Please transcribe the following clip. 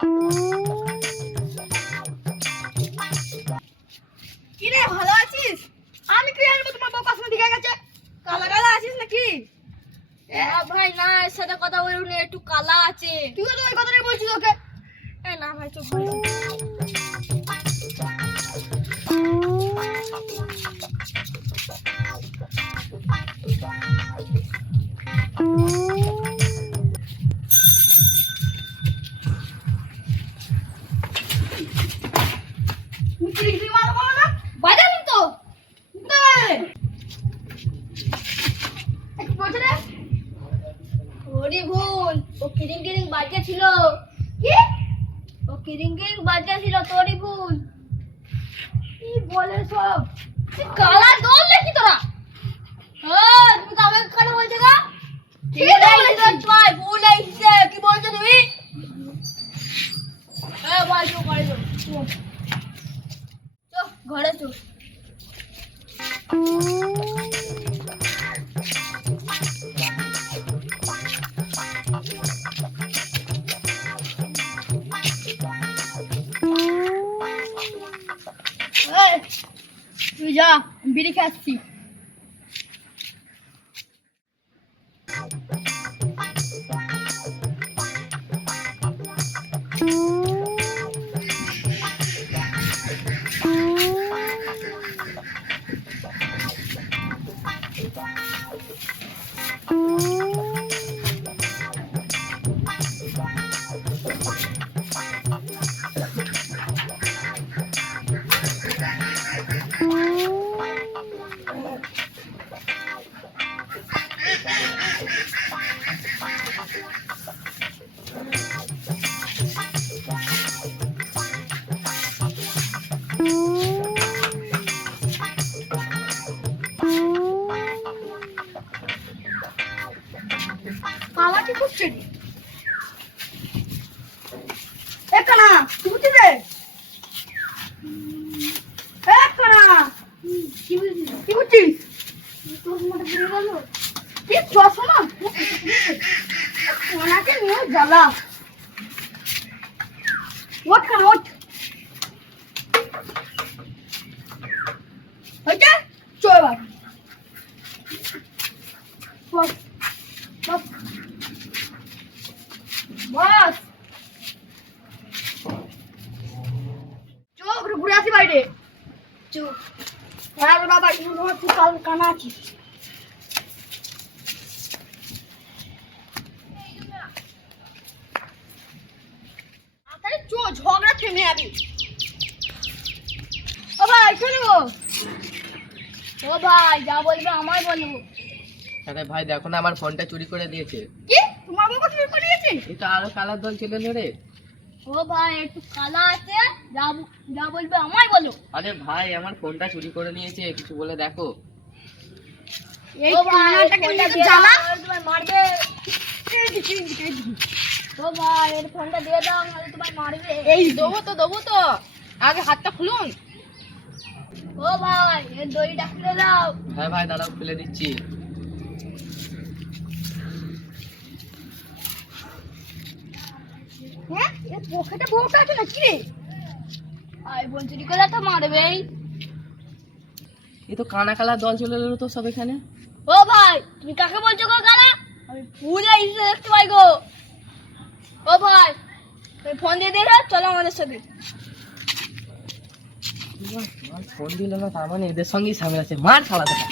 কি রে, ভালো আছিস? আমি কি জানবো তোমার বউ কসমে দিকে গেছে? কালা কালা আছিস নাকি? ভাই না, এর সাথে কথা বলুন, একটু কালা আছে। তুই তো ওই কথাটাই বলছিস ওকে। না ভাই, চুপ। তুমি কি কি মারো বলো না? বাজালি তো। দে। কি বলছ রে? ওরে ভুল, ও কিরিং কিরিং বাজছিল। কি? ও কিরিং কিরিং বাজছিল, তোরই ভুল। কি বলে সব? তুই কালা দল নাকি তোরা? তুমি কাকে কালো বলছো না? ঠিক আছে ভাই, ভুল হয়েছে। কি বলছো তুমি? ভাই, চো করে চো, ঘরে চো। তুই যা, বিড়ি খাচ্ছি। কালা কি করছিস? একখানা কি করছিস রে? একখানা কি করছিস? চশমাটা পড়ে গেল। কি চশমা? ওনাকে নিয়ে জ্বালা। ওঠ খানা, ওঠ। হয়েছে? চল এবার। বস, বস। বস। চোখ ঘুরে আসি বাইরে। চুপ। হ্যাঁ বাবা, তুই কানা আছিস। ঝগড়া থেমে যাবি। ও ভাই শুনবো। ও ভাই, যা বলবে আমায় বলবো। আরে ভাই দেখো না, আমার ফোনটা চুরি করে দিয়েছে। কি তোমার বাবা চুরি করে নিয়েছে? এটা আরো কালার দল চলে এলো রে। ও ভাই, একটু কালা আছে, যা বলবে আমায় বলো। আরে ভাই আমার ফোনটা চুরি করে নিয়েছে, কিছু বলে দেখো। এই ও ভাই, কানাটাকে ফোনটা নিয়ে তো দিয়ে জ্বালা। দাও, তোমায় মারবে। ও ভাই, এর ফোনটা দিয়ে দাও, নাহলে তোমায় মারবে। এই দেবো তো, আগে হাতটা খুলুন। ও ভাই, এর দড়িটা খুলে দাও। হ্যাঁ ভাই দাঁড়াও, খুলে দিচ্ছি। হ্যাঁ, এর পকেটে বউটা আছে নাকি রে? আইফোন চুরি করে তো মারবেই। এই তো কানা কালার দল চলে এলো তো সব এখানে। ও ভাই, তুমি কাকে বলছো গো কালা? আমি পুরো ইসে দেখতে পাই গো। ও ভাই, তুমি ফোন দিয়ে দিলে, চলো আমাদের সাথে। ফোন দিল না, তার মানে এদের সঙ্গেই সামনে আছে। মার খাওয়া দেখা।